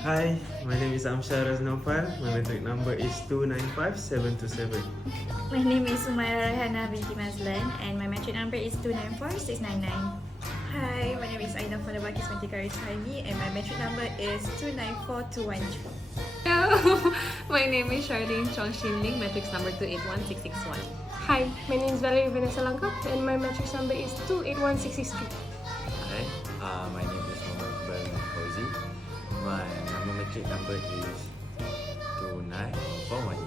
Hi, my name is Amshar Raznofar. My metric number is 295727. My name is Sumaira Rehana binti Mazlan and my metric number is 294699. Hi, my name is Aina Fanabakis binti Karis Haimi and my metric number is 294213. Hello, my name is Charlene Chong Shin Ling, matrix number 281661. Hi, my name is Valerie Vanessa Langkap and my matrix number is 281663. Hi, my name is Muhammad Iqbal Fauzi. My number metric number is 2941.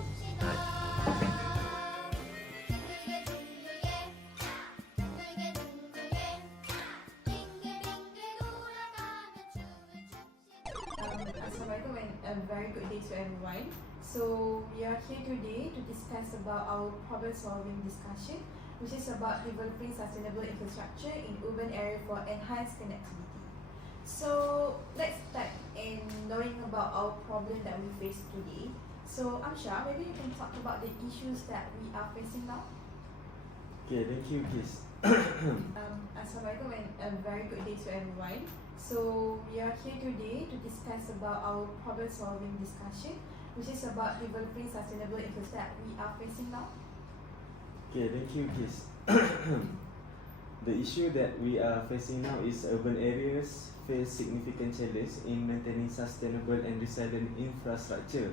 Assalamualaikum and a very good day to everyone. So we are here today to discuss about our problem solving discussion, which is about developing sustainable infrastructure in urban area for enhanced connectivity. So let's start in knowing about our problem that we face today. So Amsha, maybe you can talk about the issues that we are facing now. Okay, thank you, Kiss. Assalamualaikum and a very good day to everyone. So we are here today to discuss about our problem solving discussion, which is about developing sustainable infrastructure that we are facing now. Okay, thank you, Kiss. The issue that we are facing now is urban areas face significant challenge in maintaining sustainable and resilient infrastructure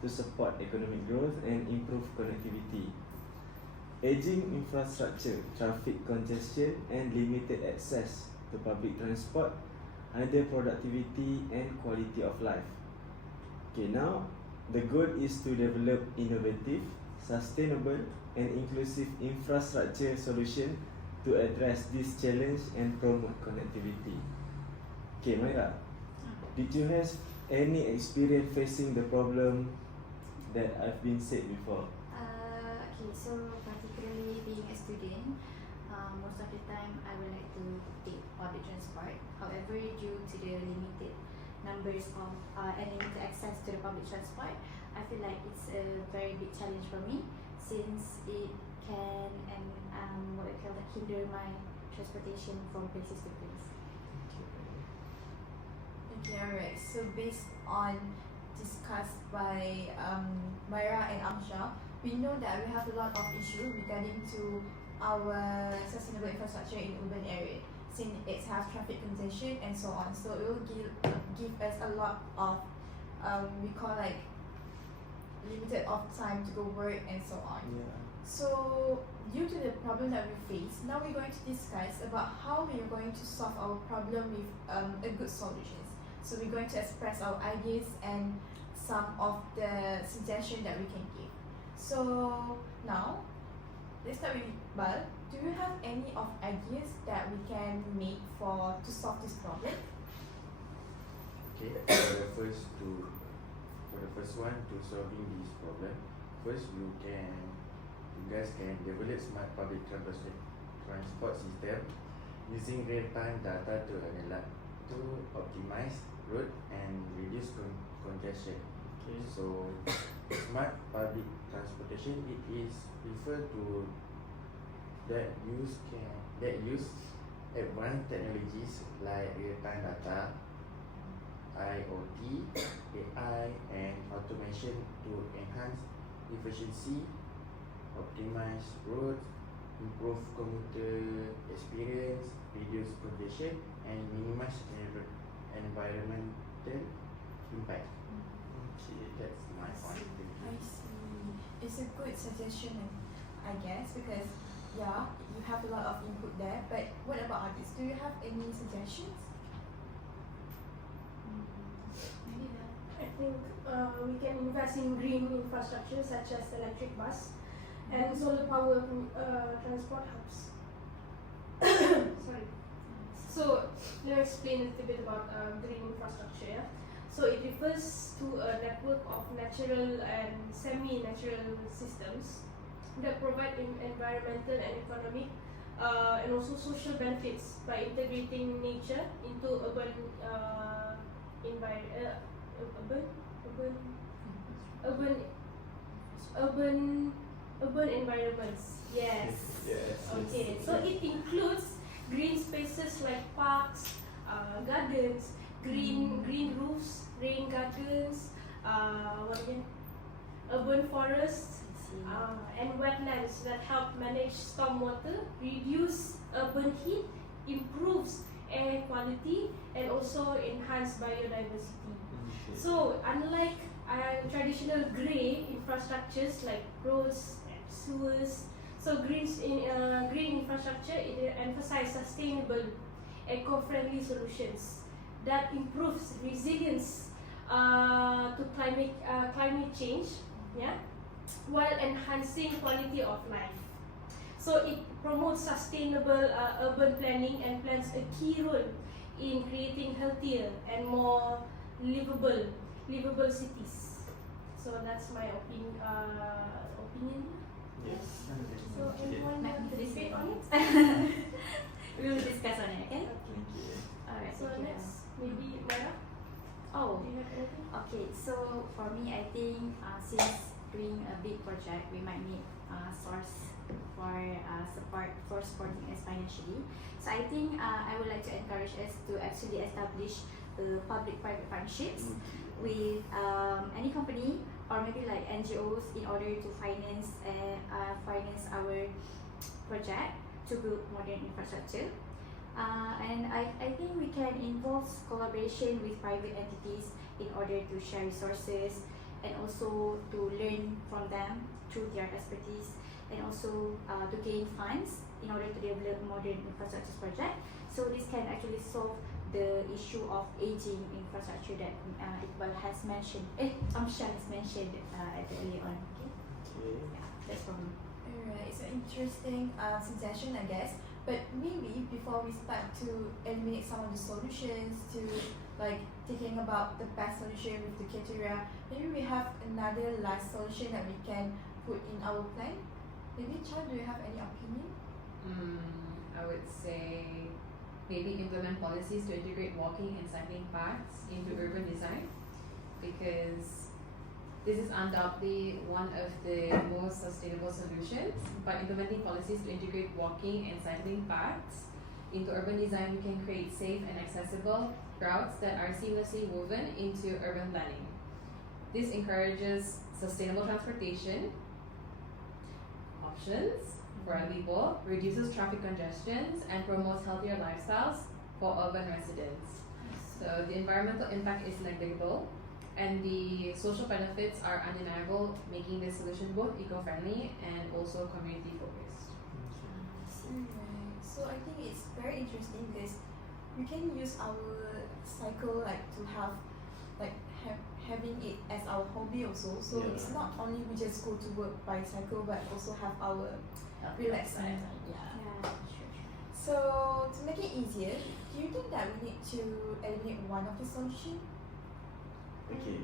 to support economic growth and improve connectivity. Aging infrastructure, traffic congestion, and limited access to public transport hinder productivity and quality of life. Okay, now the goal is to develop innovative, sustainable, and inclusive infrastructure solution to address this challenge and promote connectivity. Okay, Myra, did you have any experience facing the problem that I've been said before? Okay, so particularly being a student, most of the time I would like to take public transport. However, due to the limited numbers of and limited access to the public transport, I feel like it's a very big challenge for me since it can hinder my transportation from places to place. Okay, alright. So based on discussed by Myra and Amsha, we know that we have a lot of issues regarding to our sustainable infrastructure in urban area, since it has traffic congestion and so on. So it will give us a lot of we call like limited of time to go work and so on. Yeah. So due to the problem that we face, now we're going to discuss about how we are going to solve our problem with a good solutions. So we're going to express our ideas and some of the suggestions that we can give. So now, let's start with Bal. Do you have any of ideas that we can make to solve this problem? Okay, for the first one to solving this problem, first you guys can develop smart public transport system using real-time data to analyze to optimize road and reduce congestion. Okay. So smart public transportation, it is referred to that use advanced technologies like real-time data, IoT, AI, and automation to enhance efficiency, optimize roads, improve commuter experience, reduce congestion, and minimize environmental impact. Okay. That's my point. I see. It's a good suggestion, I guess, because yeah, you have a lot of input there. But what about others? Do you have any suggestions? I think we can invest in green infrastructure such as electric bus and solar power transport hubs. Sorry. So let me explain a little bit about green infrastructure. Yeah? So it refers to a network of natural and semi-natural systems that provide environmental and economic and also social benefits by integrating nature into urban environments. Yes. Okay. So it includes green spaces like parks, gardens, green roofs, rain gardens, what again? Urban forests, I see. and wetlands that help manage stormwater, reduce urban heat, improves air quality, and also enhance biodiversity. Okay. So unlike traditional grey infrastructures like roads and sewers, so green infrastructure it emphasizes sustainable, eco-friendly solutions that improves resilience to climate change, yeah, while enhancing quality of life. So it promotes sustainable urban planning and plays a key role in creating healthier and more livable cities. So that's my opinion. Yes. So Okay. anyone want to debate on it? We will discuss on it, okay? Thank you. Alright, So thank you. next, maybe Mara, Oh, do you have anything? okay. So for me, I think since doing a big project, we might need source for support for supporting us financially. So I think I would like to encourage us to actually establish public-private partnerships with any company or maybe like NGOs in order to finance our project to build modern infrastructure. And I think we can involve collaboration with private entities in order to share resources and also to learn from them through their expertise and also to gain funds in order to develop modern infrastructure project. So this can actually solve the issue of aging infrastructure that Iqbal has mentioned, Amshar has mentioned earlier on. Okay, Okay. yeah, that's from me. Alright, it's an interesting suggestion, I guess. But maybe before we start to eliminate some of the solutions to like thinking about the best solution with the criteria, maybe we have another last solution that we can put in our plan. Maybe Chad, do you have any opinion? I would say maybe implement policies to integrate walking and cycling paths into urban design, because this is undoubtedly one of the most sustainable solutions. By implementing policies to integrate walking and cycling paths into urban design, we can create safe and accessible routes that are seamlessly woven into urban planning. This encourages sustainable transportation options for our people, reduces traffic congestions, and promotes healthier lifestyles for urban residents. So the environmental impact is negligible, and the social benefits are undeniable, making this solution both eco-friendly and also community-focused. Alright, so I think it's very interesting because we can use our cycle like to have like having it as our hobby also. So Yeah. it's not only we just go to work by cycle, but also have our relax time. Yeah. Yeah, sure. So to make it easier, do you think that we need to eliminate one of the solution? Okay.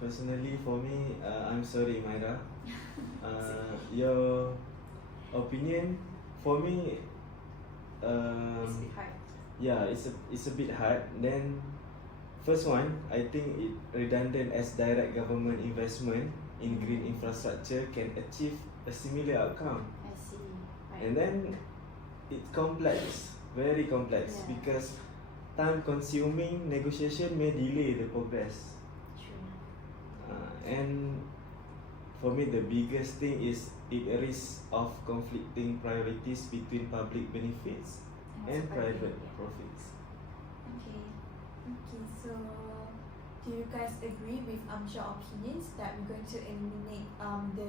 Personally, for me, I'm sorry, Myra. Your opinion, for me, It's a bit hard. yeah, it's a bit hard. Then, first one, I think it redundant as direct government investment in green infrastructure can achieve a similar outcome. I see. Right. And then it's complex, very complex, Yeah. because time-consuming negotiation may delay the progress. True. And for me, the biggest thing is it risks of conflicting priorities between public benefits and private yeah. profits. Okay. Okay, so do you guys agree with Amsha's opinions that we're going to eliminate the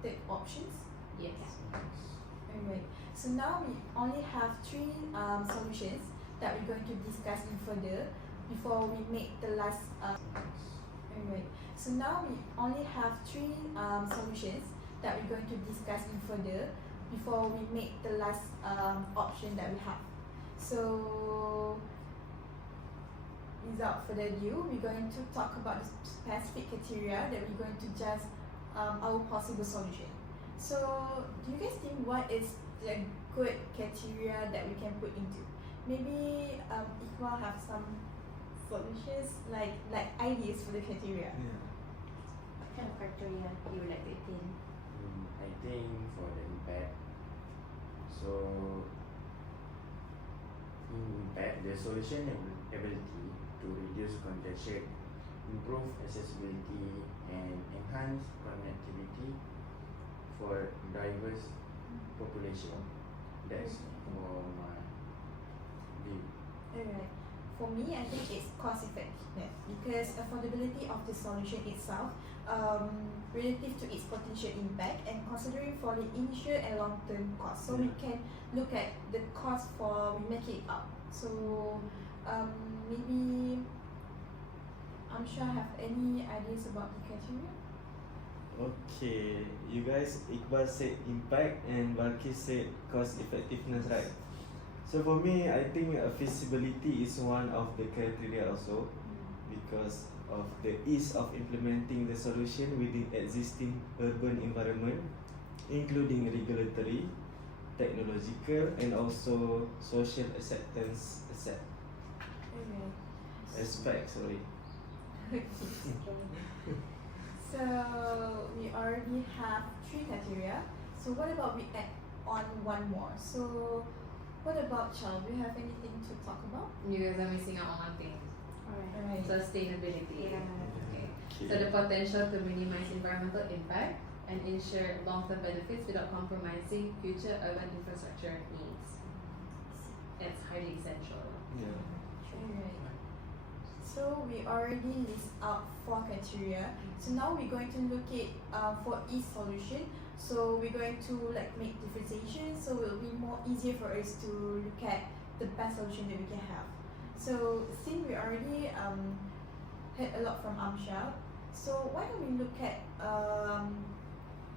third options? Yes. Alright. So now we only have three solutions that we're going to discuss in further before we make the last. Alright. So now we only have three solutions that we're going to discuss in further before we make the last option that we have. So without further ado, we're going to talk about the specific criteria that we're going to judge our possible solution. So do you guys think what is the good criteria that we can put into? Maybe Iqbal have some solutions like ideas for the criteria. Yeah. What kind of criteria you would like to attain? I think for the impact, so in impact, the solution ability to reduce congestion, improve accessibility, and enhance connectivity for diverse population. That's for my view. Alright. For me, I think it's cost effectiveness because affordability of the solution itself, relative to its potential impact and considering for the initial and long term cost. So we can look at the cost for we make it up. So maybe I'm sure have any ideas about the criteria? Okay, you guys, Iqbal said impact and Balkis said cost effectiveness, right? So for me, I think feasibility is one of the criteria also because of the ease of implementing the solution within existing urban environment, including regulatory, technological, and also social acceptance Alright. aspects. Sorry. So we already have 3 criteria. So what about we add on one more? So what about Charles? Do you have anything to talk about? You guys are missing out on one thing. Alright. Sustainability. Yeah. Okay. So the potential to minimize environmental impact and ensure long-term benefits without compromising future urban infrastructure needs. It's highly essential. Yeah. Alright. So we already list out 4 criteria. So now we're going to look at for each solution. So we're going to like make differentiation. So it will be more easier for us to look at the best solution that we can have. So since we already heard a lot from Amsha, so why don't we look at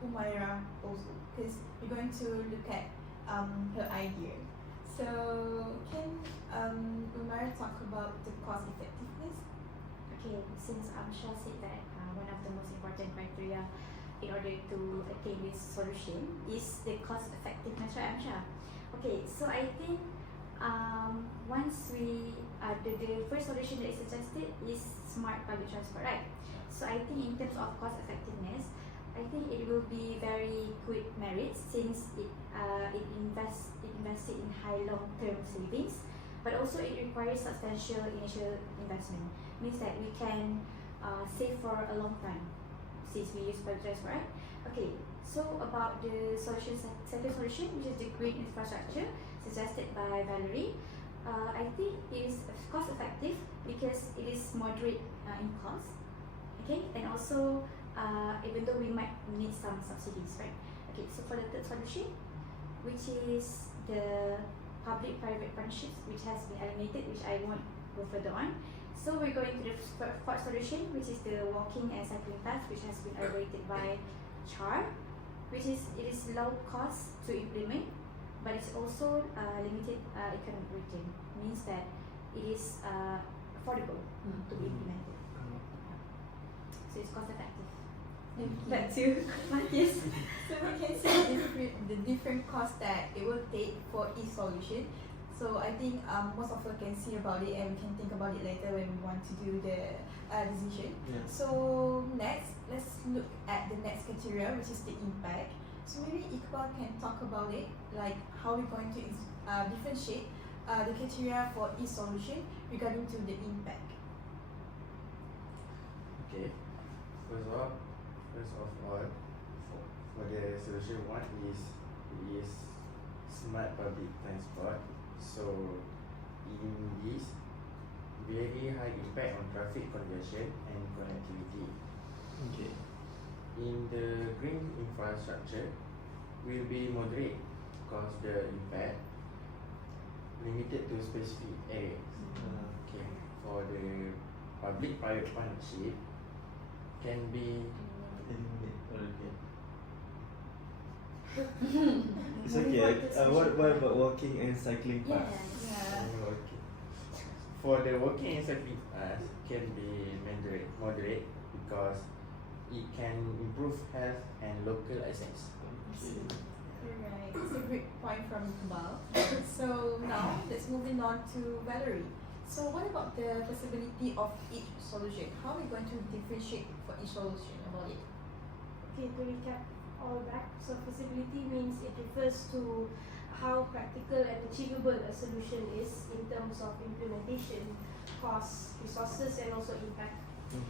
Umaira also? Because we're going to look at her idea. So can Umaira talk about the cost effectiveness? Okay, since Amsha said that one of the most important criteria in order to attain this solution is the cost effectiveness, right, Amsha? Okay, so I think once we the first solution that is suggested is smart public transport, right? So I think in terms of cost effectiveness, I think it will be very good merits since it invested in high long term savings, but also it requires substantial initial investment. Means that we can save for a long time since we use public transport, right? Okay, so about the second solution, which is the green infrastructure suggested by Valerie, I think it is cost effective because it is moderate in cost. Okay, and also even though we might need some subsidies, right? Okay, so for the third solution, which is the public-private partnerships, which has been eliminated, which I won't go further on. So we're going to the fourth solution, which is the walking and cycling path, which has been elaborated by Char, which is it is low cost to implement, but it's also limited economic return. Means that it is affordable to be implemented. So it's cost effective. Back to Matthias. So we can see the different costs that it will take for each solution. So I think most of us can see about it and we can think about it later when we want to do the decision. Yeah. So next, let's look at the next criteria, which is the impact. So maybe Iqbal can talk about it, like how we're going to differentiate the criteria for each solution regarding to the impact. Okay. First of all, for the solution 1 is smart public transport. So in this, very high impact on traffic congestion and connectivity. Okay. In the green infrastructure, will be moderate because the impact limited to specific areas. Okay. For the public-private partnership, can be It's okay. What about walking and cycling paths? Yeah. okay. For the walking and cycling paths, can be moderate because it can improve health and local access. Okay. Alright, it's a great point from Iqbal. So now let's move on to Valerie. So what about the feasibility of each solution? How are we going to differentiate for each solution about it? Okay, to recap all back, so feasibility means it refers to how practical and achievable a solution is in terms of implementation cost, resources, and also impact. Mhm.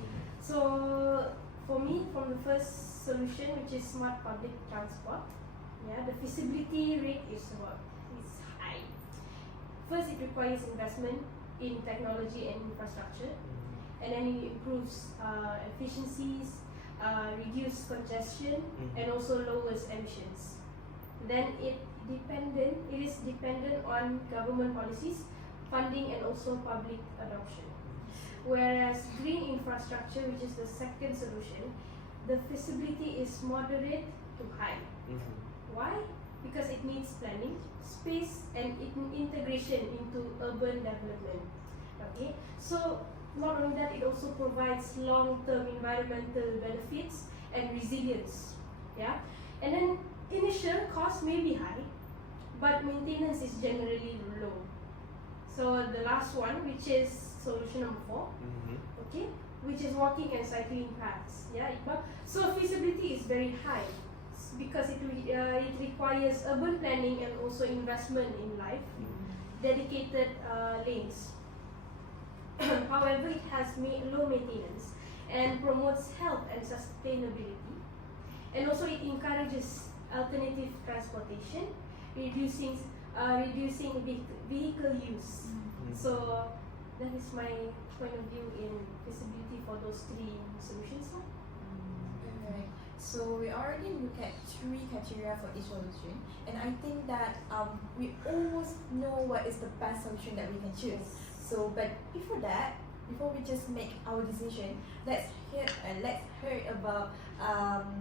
So for me, from the first solution, which is smart public transport, yeah, the feasibility rate is high. First, it requires investment in technology and infrastructure, and then it improves efficiencies, reduce congestion, and also lowers emissions. Then it is dependent on government policies, funding, and also public adoption. Whereas green infrastructure, which is the second solution, the feasibility is moderate to high. Mhm. Why? Because it needs planning, space, and integration into urban development. Okay, so not only that, it also provides long-term environmental benefits and resilience. Yeah, and then initial cost may be high, but maintenance is generally low. So the last one, which is solution number 4, Mhm. okay, which is walking and cycling paths. Yeah, so feasibility is very high because it requires urban planning and also investment in life, dedicated lanes. However, it has low maintenance and promotes health and sustainability, and also it encourages alternative transportation, reducing vehicle use. So that is my point of view in feasibility for those 3 solutions. Alright. So we already looked at 3 criteria for each solution, and I think that we almost know what is the best solution that we can choose. So, but before we just make our decision, let's hear about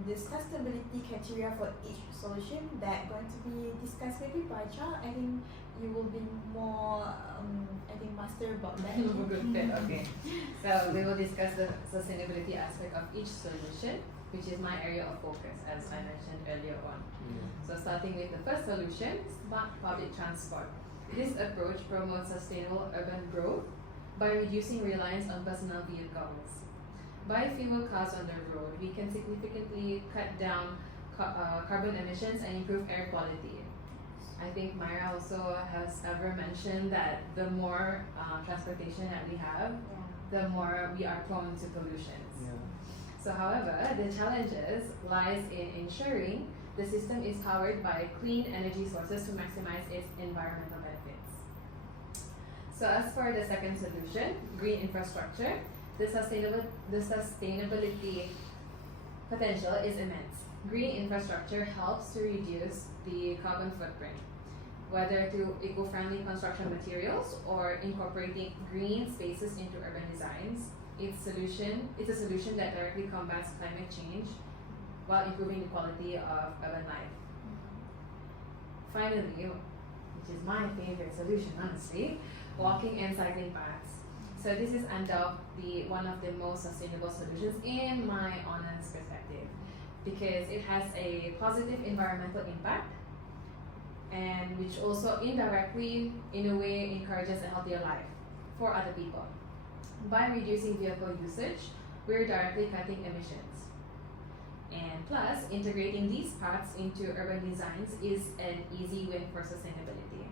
the sustainability criteria for each solution that going to be discussed maybe by Cha. I think you will be more master about that. Good fit. Okay. So we will discuss the sustainability aspect of each solution, which is my area of focus, as I mentioned earlier on. So starting with the first solution, smart public transport. This approach promotes sustainable urban growth by reducing reliance on personal vehicles. By fewer cars on the road, we can significantly cut down carbon emissions and improve air quality. I think Myra also has ever mentioned that the more transportation that we have, the more we are prone to pollutions. Yeah. So however, the challenges lies in ensuring the system is powered by clean energy sources to maximize its environmental benefits. So as for the second solution, green infrastructure, the sustainability potential is immense. Green infrastructure helps to reduce the carbon footprint, whether through eco-friendly construction materials or incorporating green spaces into urban designs. It's a solution that directly combats climate change while improving the quality of urban life. Finally, which is my favorite solution, honestly, walking and cycling paths. So this is undoubtedly one of the most sustainable solutions in my honest perspective, because it has a positive environmental impact, and which also indirectly, in a way, encourages a healthier life for other people. By reducing vehicle usage, we're directly cutting emissions. And plus, integrating these paths into urban designs is an easy win for sustainability.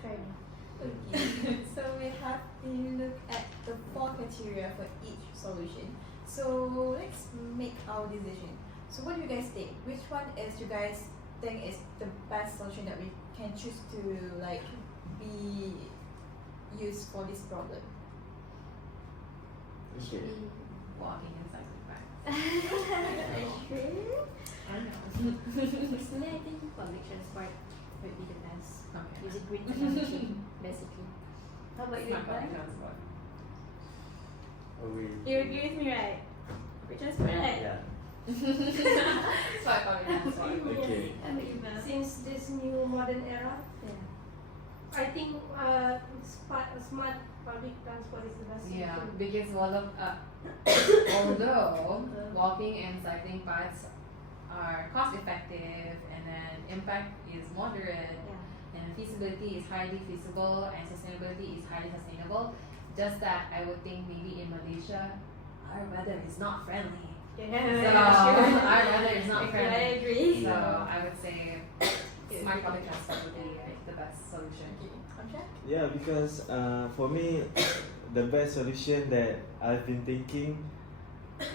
Fair enough. Okay. So we have been look at the 4 criteria for each solution. So let's make our decision. So what do you guys think? Which one is you guys think is the best solution that we can choose to be used for this problem? Okay. Walking and cycling paths. I know. Personally, I think public transport would be the best. Okay. Using green technology, basically. How about you, Smart public Iqbal? transport. You agree with me, right? Public transport, right? Yeah. Smart public transport. Okay. How about you, Mel? Since this new modern era, Yeah. I think smart public transport is the best Yeah, solution. because although walking and cycling paths are cost effective and then impact is moderate Yeah. and feasibility is highly feasible and sustainability is highly sustainable, just that I would think maybe in Malaysia our weather is not friendly. So Yeah, sure. our weather is not I friendly. agree. So I would say smart public transport would be like the best solution. Okay, Amsha? Yeah, because for me, the best solution that I've been thinking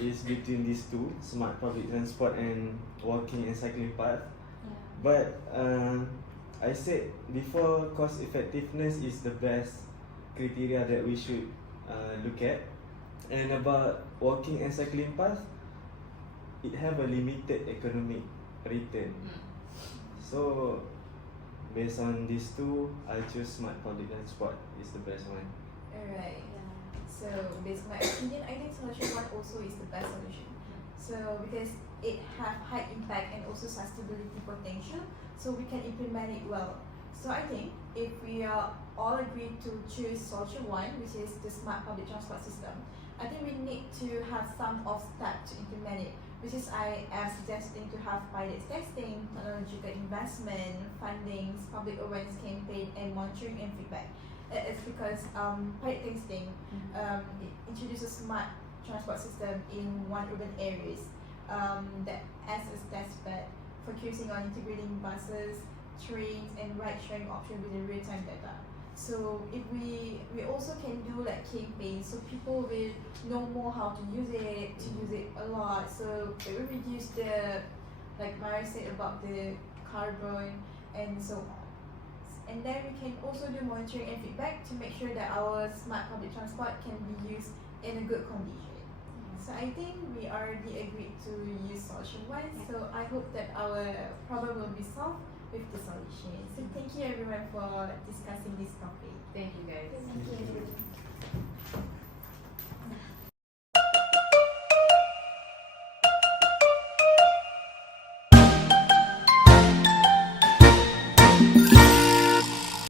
is between these two, smart public transport and walking and cycling path. Yeah. But I said before, cost effectiveness is the best criteria that we should look at. And about walking and cycling path, it have a limited economic return. So based on these two, I choose smart public transport is the best one. Alright. Yeah. So based on my opinion, I think solution one also is the best solution. So because it have high impact and also sustainability potential, so we can implement it well. So I think if we are all agreed to choose solution one, which is the smart public transport system, I think we need to have some of steps to implement it, which is I am suggesting to have pilot testing, technological investment, fundings, public awareness campaign, and monitoring and feedback. It's because pilot testing it introduces smart transport system in one urban areas that as a test bed, focusing on integrating buses, trains, and ride-sharing options with the real-time data. So if we also can do like campaigns, so people will know more how to use it a lot. So it will reduce the, like Mara said about the carbon and so on. And then we can also do monitoring and feedback to make sure that our smart public transport can be used in a good condition. So I think we already agreed to use solution one. So I hope that our problem will be solved with the solution. So thank you everyone for discussing this topic. Thank you guys. Thank you.